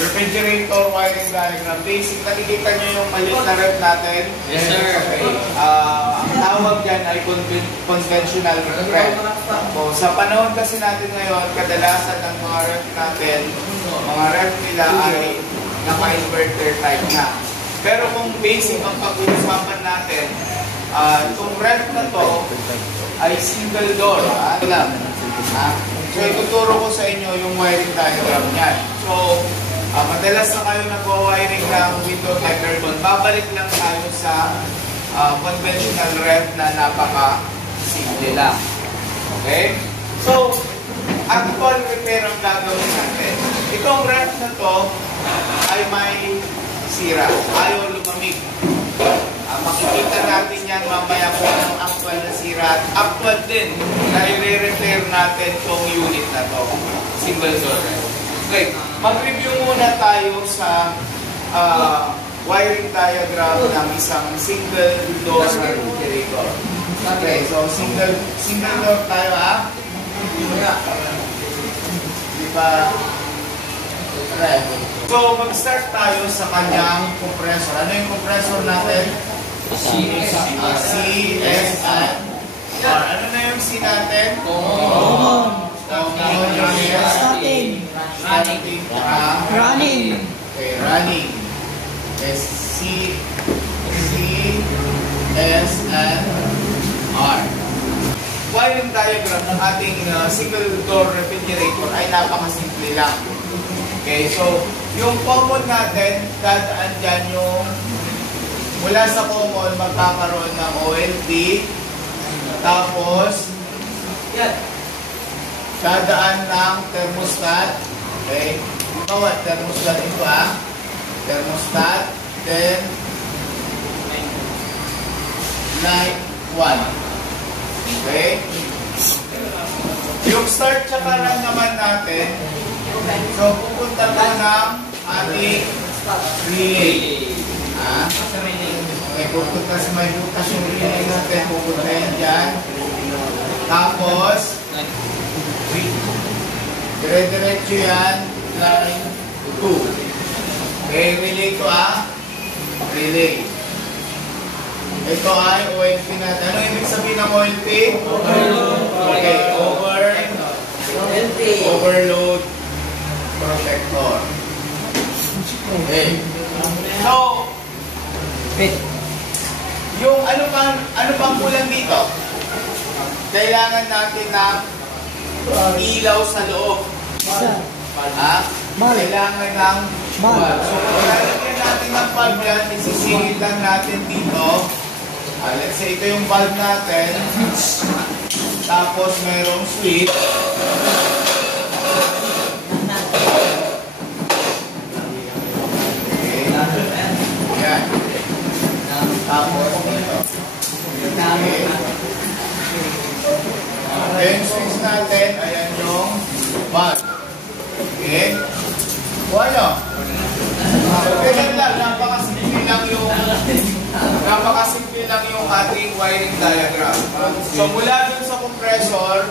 refrigerator wiring diagram. Basic, nakikita nyo yung maliit na ref natin? Yes, sir. Okay. Ang tawag dyan ay conventional ref. So, sa panahon kasi natin ngayon, kadalasan ng mga ref natin, mga ref nila ay naka-inverter type na. Pero kung basic ang pag-uusapan natin, itong ref na to ay single door. Ano lang? So, ituturo ko sa inyo yung wiring diagram niyan. So, madalas na kayo nagwa-wiring ng window aircon. Babalik lang tayo sa conventional ref na napaka-simple lang. Okay? So, actual repair ang gagawin natin. Itong ref na to ay may sira. Ayaw lumamig. Makikita natin yan mamaya po ng actual na sira. At actual din na i-repair natin itong unit na to. Single door. Okay. Mag-review muna tayo sa wiring diagram ng isang single door refrigerator. Okay, so single door tayo Diba? So mag-start tayo sa kanyang compressor. Ano yung compressor natin? CSR. Ano na yung C natin? Running. Okay, running. Yes, C, S, and R. Wiring diagram ng ating single door refrigerator ay napakasimple lang. Okay, so yung common natin, dadaan dyan yung mula sa common magkakaroon ng OLT, tapos dadaan ng thermostat. Okay, ito thermostat ito thermostat, then light 1. Okay? Yung start tsaka lang naman natin, so pupunta na ng ating relay. Okay, pupunta sa may butas yung relay natin, pupunta yan dyan. Tapos, dire-diretso yan, line 2. Okay, relay to relay. Ito ay OLP natin. Ano ibig sabihin ng OLP? Okay, overload protector. Okay. So, yung ano pang kulang dito? Kailangan natin ng ilaw sa loob. Kailangan ng bulb. So, kung lalagyan natin ng bulb yan, isisingit lang natin dito. Let's say ito yung bulb natin. Tapos mayroong switch. Okay. Yan. Tapos ito. Okay. Then switch natin, ayan yung bulb. Okay. Wala. Okay lang, napakasimple lang yung ating wiring diagram. So mula dun sa compressor,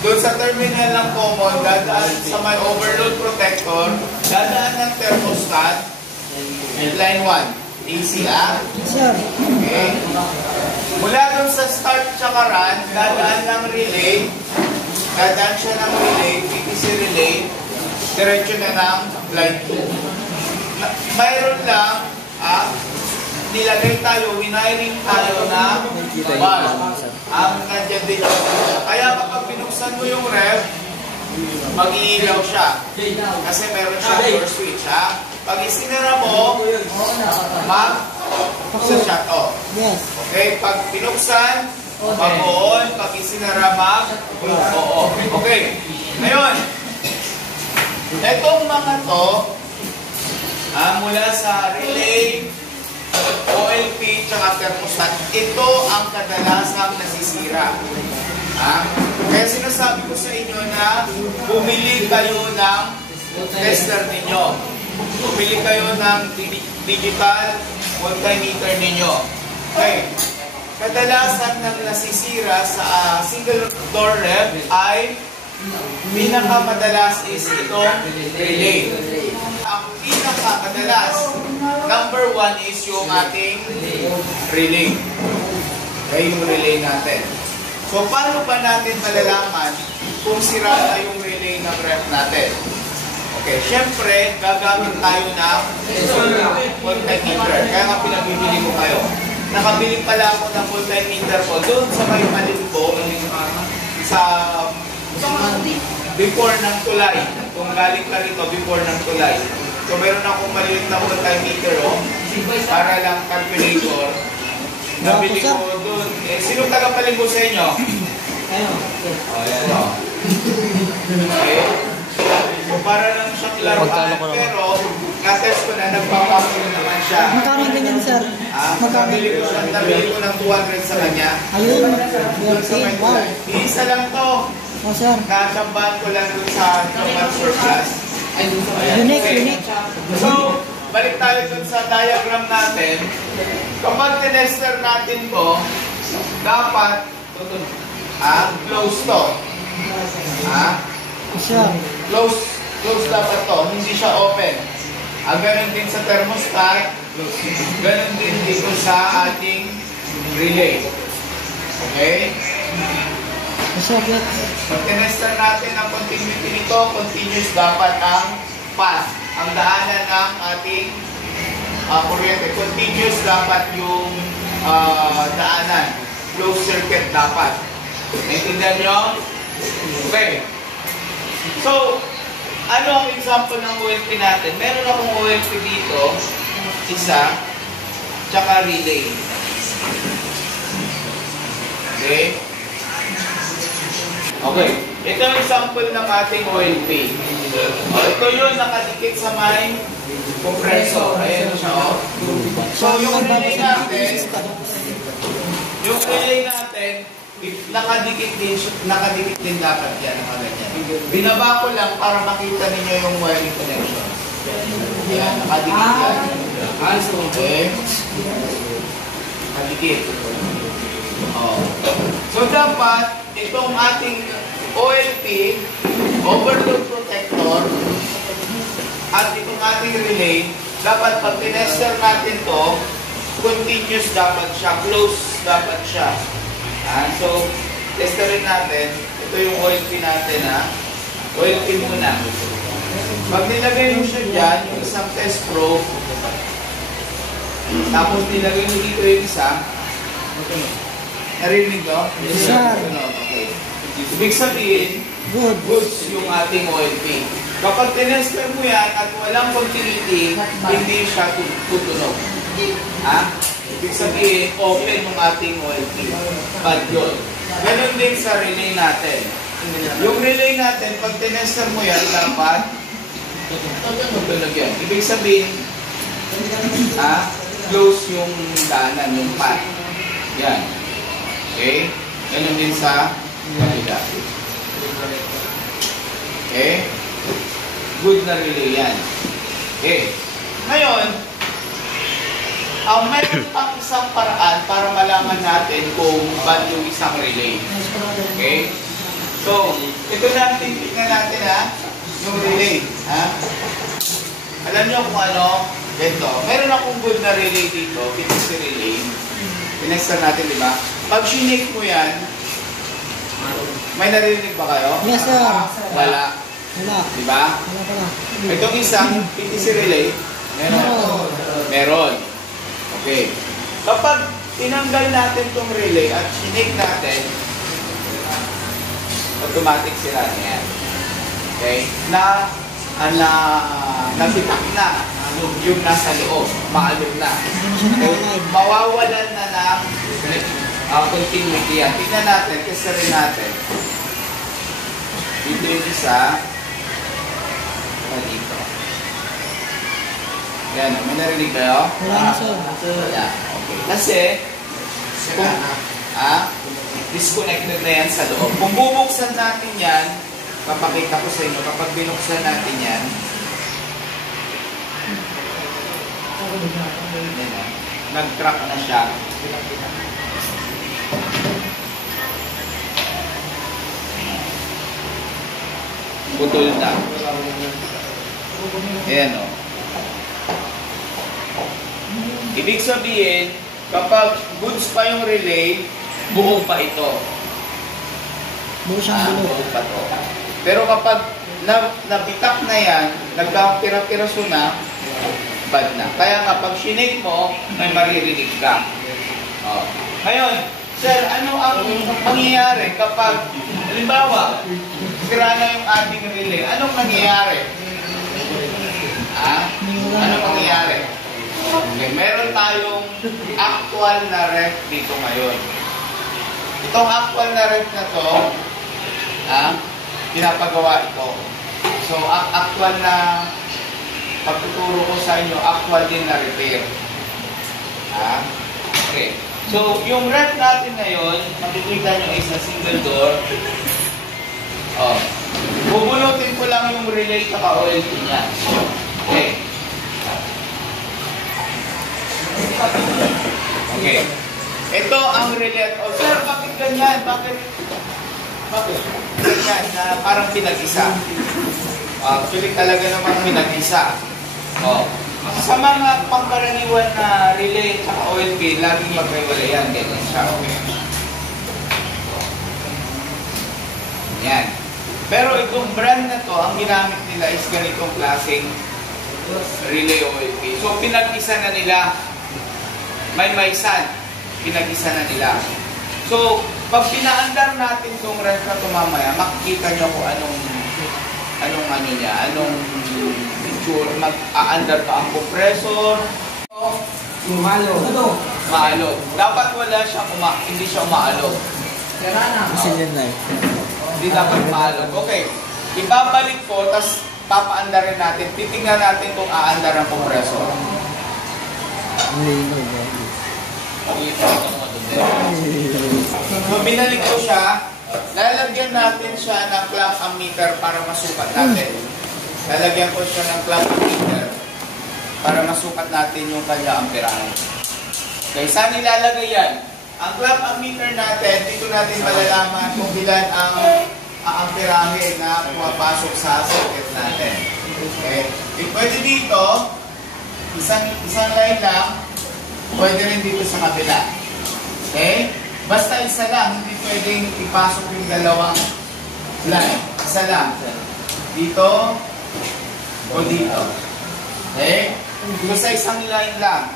dun sa terminal ng common, dadaan sa may overload protector, dadaan ng thermostat, line 1, AC Okay. Mula dun sa start tsaka run, dadaan ng relay, dadaan siya ng relay, PPC relay, diretso na ng line 2. Mayroon lang, nilagay tayo, wiring tayo na bulb. Nandiyan din yung kaya kapag binuksan mo yung ref, mag-iilaw siya. Kasi meron siya door switch, Pag isinara mo, mag-shut off. Okay, pag binuksan, mag-on. Pag isinara, mag-off. Okay, ngayon, itong mga to, mula sa relay, OLP, tsaka thermostat, ito ang kadalasang nasisira. Kaya sinasabi ko sa inyo na bumili kayo ng tester ninyo. Bumili kayo ng digital multimeter ninyo. Okay. Kadalasan ng nasisira sa single door ref ay pinakamadalas is itong relay. Ang madalas. Number 1 is yung ating relay. Okay, yung relay natin. So, paano ba natin malalaman kung sira na yung relay ng ref natin? Okay, syempre, gagamit tayo ng multimeter. Kaya nga pinabibili ko kayo. Nakabili pala ako ng multimeter ko doon sa may Malimbo sa before ng tulay. Kung galing ka rito, before ng tulay. So, meron akong maliit na multimeter para lang calculator. Nabili ko doon. Eh, sino taga-Malimbo sa inyo? Ayan o. Okay. So, para lang siyang laruan. Pero, na-test ko na, nagpapakilo naman siya. Magkano ganyan, sir? Nabili ko ng 200 sa kanya. Ayun. Wow. Isa lang to. O, sir. Nasambahan ko lang dun sa normal surplus. Unique. So, balik tayo dun sa diagram natin. Kapag tinester natin ko, dapat close to. Sir. Close dapat to. Hindi siya open. Ganun din sa thermostat. Ganun din dito sa ating relay. Okay? Sir, Pag tinester natin ang continuity nito, continuous dapat ang path. Ang daanan ng ating kuryente. Continuous dapat yung daanan. Closed circuit dapat. Naintindihan nyo? Okay. So, ano ang example ng OLP natin? Meron akong OLP dito, isa, tsaka relay. Okay? Okay. Ito ang example ng ating OLP. Ito yun, nakadikit sa may compressor. Ayan siya, o. So, yung relay natin, nakadikit din dapat yan, nakaganyan. Binaba ko lang para makita ninyo yung wiring connection. Ayan, nakadikit yan. Okay. Nakadikit. Oh. So, dapat, itong ating OLP, overload protector, at itong ating relay, dapat pag tinester natin to, continuous dapat siya, close dapat siya. So, testerin natin. Ito yung OLP natin, OLP muna. Pag nilagay mo siya dyan, yung isang test probe, tapos nilagay mo dito yung isa, narinig no? Yes, sir. Okay. Ibig sabihin, goods yung ating OLP. Kapag tinester mo yan at walang continuity, hindi siya tutunog. Ibig sabihin, open yung ating OLP. Bad yun. Ganon din sa relay natin. Yung relay natin, pag tinester mo yan, dapat tutunog yan. Ibig sabihin, close yung daanan, yung path. Yan. Okay? Ganon din sa kabila. Okay? Good na relay yan. Okay. Ngayon, mayroon pang isang paraan para malaman natin kung bad yung isang relay. Okay? So, ito na, tingnan natin yung relay. Alam nyo kung ano, ito. Meron akong good na relay dito, PTC relay. Pinexter natin, di ba? Pag sinake mo yan, may naririnig ba kayo? Yes, sir. Wala. Di ba? Itong isang PTC relay, meron. Okay. Kapag tinanggal natin itong relay at sinake natin, automatic sila na yan. Okay? Nabitak na yung nasa loob. Maalog na. Okay? Mawawalan na ng continuity yan. Tignan natin, testerin natin. Dito yung isa. Dito. Yan, may narinig kayo? Wala na, sir. Wala. Okay. Kasi, kung, disconnected na yan sa loob. Kung bubuksan natin yan, papakita ko sa inyo, kapag binuksan natin yan, nag-crack na siya. Putol na. Ayan o. Ibig sabihin, kapag goods pa yung relay, buo pa ito. Buo siyang bulo. Buo pa to. Pero kapag nabitak na yan, nagkapira-piraso na, bad na. Kaya nga, pag sinake mo, may maririnig ka. Oh. Ngayon, sir, ano ang mangyayari kapag, halimbawa, sira na yung ating relay, anong nangyayari? Anong mangyayari? Okay, meron tayong actual na ref dito ngayon. Itong actual na ref na to, pinapagawa ito. So, actual na pagtuturo ko sa inyo, actual din na repair. Okay. So, yung ref natin ngayon, makikita nyo is a single door. Oh. Bubulutin ko lang yung relay sa OLT niya. Okay. Okay. Ito ang relay. Oh, sir, bakit ganyan? Bakit ganyan na parang pinag-isa? Actually, talaga namang pinag-isa. Oh. Sa mga pangkaraniwan na relay at OLP, laging magkaiwala yan. Ganyan siya. Okay. Yan. Pero itong brand na to, ang ginamit nila is ganitong klaseng relay OLP. So, pinag-isa na nila. May-maysan. Pinag-isa na nila. So, pag pinaandar natin itong ref na ito mamaya, makikita nyo kung anong picture. Mag-aandar pa ang compressor. Maalog. Dapat wala siyang hindi siya umaalog. Hindi dapat maalog. Okay. Ibabalik ko, tapos papaandarin natin. Titingnan natin kung aandar ang compressor. So, binalik ko siya. Lalagyan natin siya ng clamp ammeter para masukat natin. Lalagyan ko siya ng clamp ammeter para masukat natin yung kanya amperahe. Okay, saan ilalagay yan? Ang clamp ammeter natin, dito natin malalaman kung ilan ang amperahe na pumapasok sa circuit natin. Okay. Pwede dito, isang line lang, pwede rin dito sa kabila. Okay? Basta isa lang, hindi pwedeng ipasok yung dalawang line. Isa lang. Dito o dito. Okay? Basta isang line lang.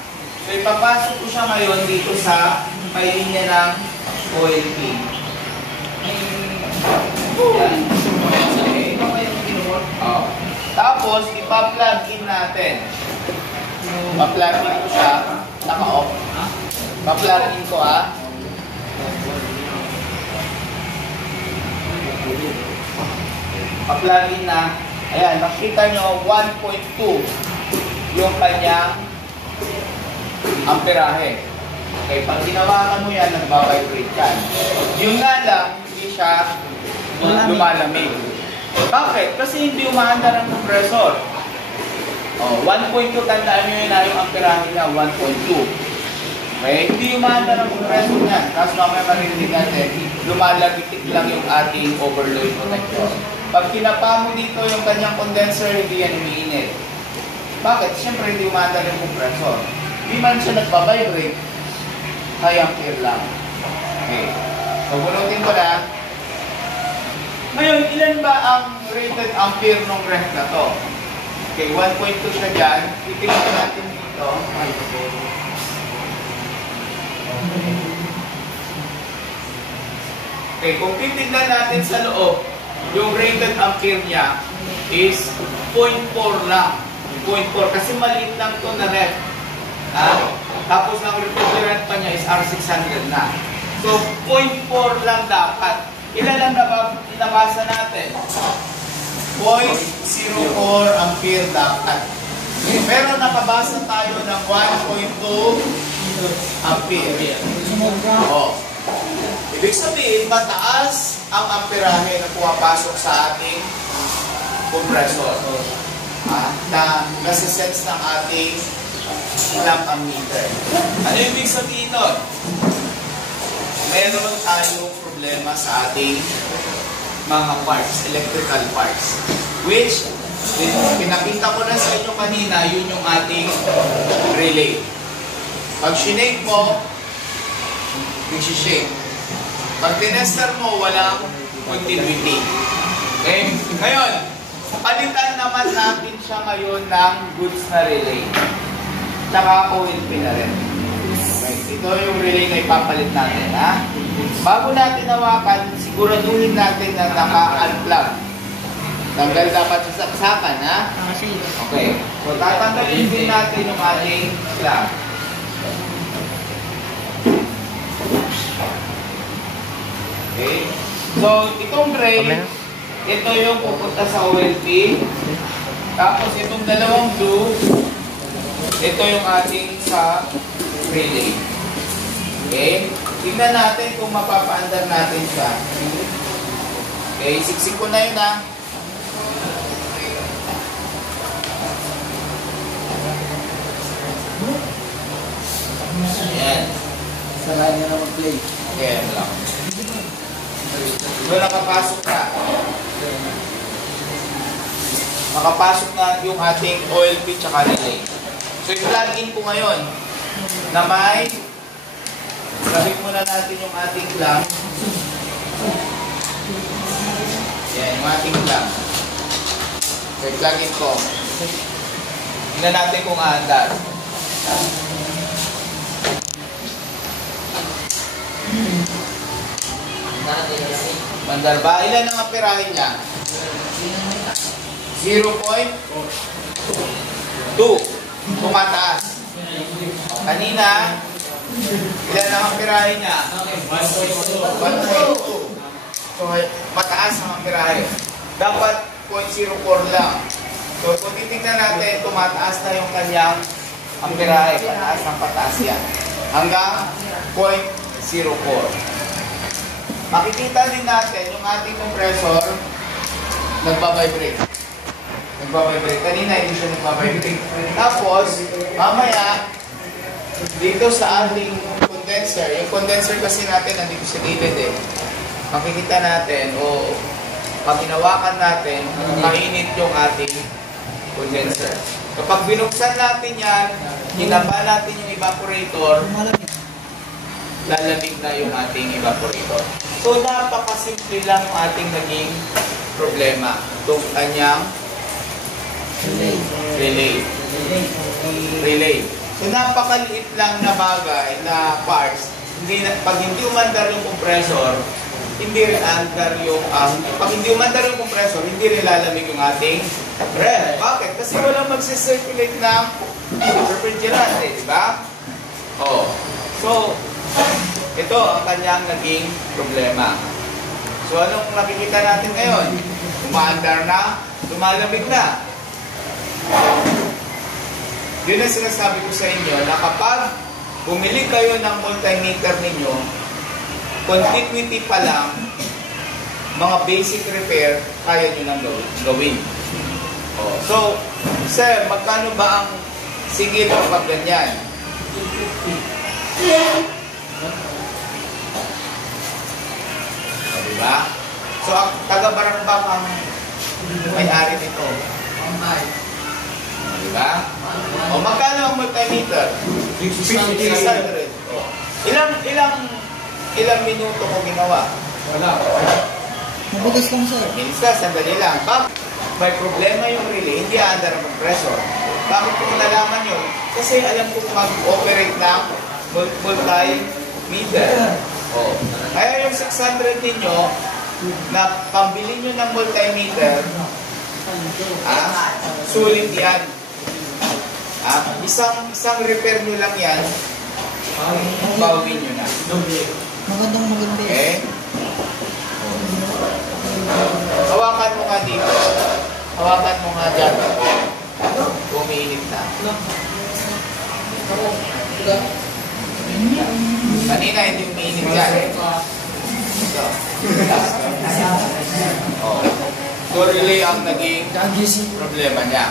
So, ipapasok ko siya ngayon dito sa may linya ng OLP. Yan. Okay. Oh. Tapos, ipa-plug in natin. Pa-plug in ko siya. Naka-off. Pa-plug in ko Pa-plug in na. Ayan, makikita nyo 1.2 yung kanyang amperahe. Okay, pag ginawakan mo yan, nagbabibrate yan. Yung nga lang, hindi siya lumalamig. Bakit? Kasi hindi umaandar ang compressor. Oh, 1.2, tandaan nyo yun na yung amperahe niya, 1.2. Okay? Hindi umaandar ang compressor niya. Tapos mamaya marinig natin, lumalabitik lang yung ating overload protector. Pag kinapa mo dito yung kanyang condenser, hindi yan umiinit. Bakit? Siyempre hindi umaandar yung compressor. Hindi man siya nagbabibrate, high ampere lang. Okay. So, bunutin ko lang. Ngayon, ilan ba ang rated ampere ng ref na to? Okay, 1.2 siya dyan. Titingnan natin dito. Okay, kung titignan natin sa loob, yung rated ampere niya is 0.4 lang. 0.4 kasi maliit lang to na ref. Tapos ang refrigerant pa niya is R600 na. So, 0.4 lang dapat. Ilan lang nabasa natin? 0.04 ampere dapat. Pero nakabasa tayo ng 1.2 ampere. Oh. Ibig sabihin, mataas ang amperahe na pumapasok sa ating compressor. Na nasa-sense ng ating clamp ammeter. Ano yung ibig sabihin nun? Meron tayong problema sa ating mga parts, electrical parts. Which, pinakita ko na sa inyo kanina, yun yung ating relay. Pag shinake mo, nag-shake. Pag tinester mo, walang continuity. Okay? Ngayon, palitan naman natin siya ngayon ng goods na relay. Tsaka OLP na rin. Okay, ito yung relay na ipapalit natin, ha? Bago natin hawakan, siguraduhin natin na naka-unplug. Tanggal dapat sa saksakan, ha? Okay. So, tatanggalin din natin yung ating plug. Okay. So, itong drain, ito yung pupunta sa OLP. Tapos, itong dalawang blue, ito yung ating sa relay. Okay? Tingnan natin kung mapapaandar natin siya. Okay, siksik ko na yun, ha. Ayan. Sarayan niya na mag-play. Okay, ano lang. So, nakapasok na. Nakapasok na yung ating OLP tsaka relay. So, i-plug in ko ngayon na may sabik muna natin yung ating plug. Yan, yung ating plug. So, i-plug in ko. Tingnan natin kung aandar. Mandar ba? Ilan ang apirahin niya? 0.2. Tumataas. O, kanina, ilan ang apirahin niya? 1.2. So, mataas ang apirahin. Dapat 0.04 lang. So, kung titignan natin, tumataas na yung kanyang amperahe. Pataas ang pataas yan. Hanggang 0.04. Makikita din natin yung ating compressor nagbabibrate. Nagbabibrate. Kanina hindi siya nagbabibrate. Tapos, mamaya, dito sa ating condenser, yung condenser kasi natin nandito sa gilid eh. Makikita natin o pag hinawakan natin, mainit yung ating condenser. Kapag binuksan natin yan, hinaba natin yung evaporator, lalamig na yung ating evaporator. So, napakasimple lang yung ating naging problema. Itong kanyang relay. So, napakaliit lang na bagay na parts. Pag hindi umandar yung compressor, hindi rin andar yung pag hindi umandar yung compressor, hindi rin lalamig yung ating ref. Bakit? Kasi walang magsisirculate ng refrigerant, di ba? Oh. So, ito ang kanyang naging problema. So, anong nakikita natin ngayon? Umaandar na, lumalamig na. Yun ang sinasabi ko sa inyo na kapag bumili kayo ng multimeter ninyo, continuity pa lang, mga basic repair, kaya nyo nang gawin. Oh, so, sir, magkano ba ang singil kapag ganyan? Diba? So, ang taga-Barambang ang may-ari nito. Diba? O, magkano ang multimeter? 600. O. Ilang minuto ko ginawa? Wala. Mabilis lang, sir. Minsan, sandali lang. May problema yung relay, hindi aandar ang compressor. Bakit ko nalaman yun? Kasi alam ko mag-operate ng multimeter. Oh. Kaya yung 600 ninyo, na pambili nyo ng multimeter, sulit yan. Isang repair nyo lang yan, bawin nyo na. Maganda. Okay? Hawakan mo nga dito. Hawakan mo nga dyan. Umiinit na. Kanina hindi umiinit dyan. Ito. Oh. So, relay ang naging problema niya.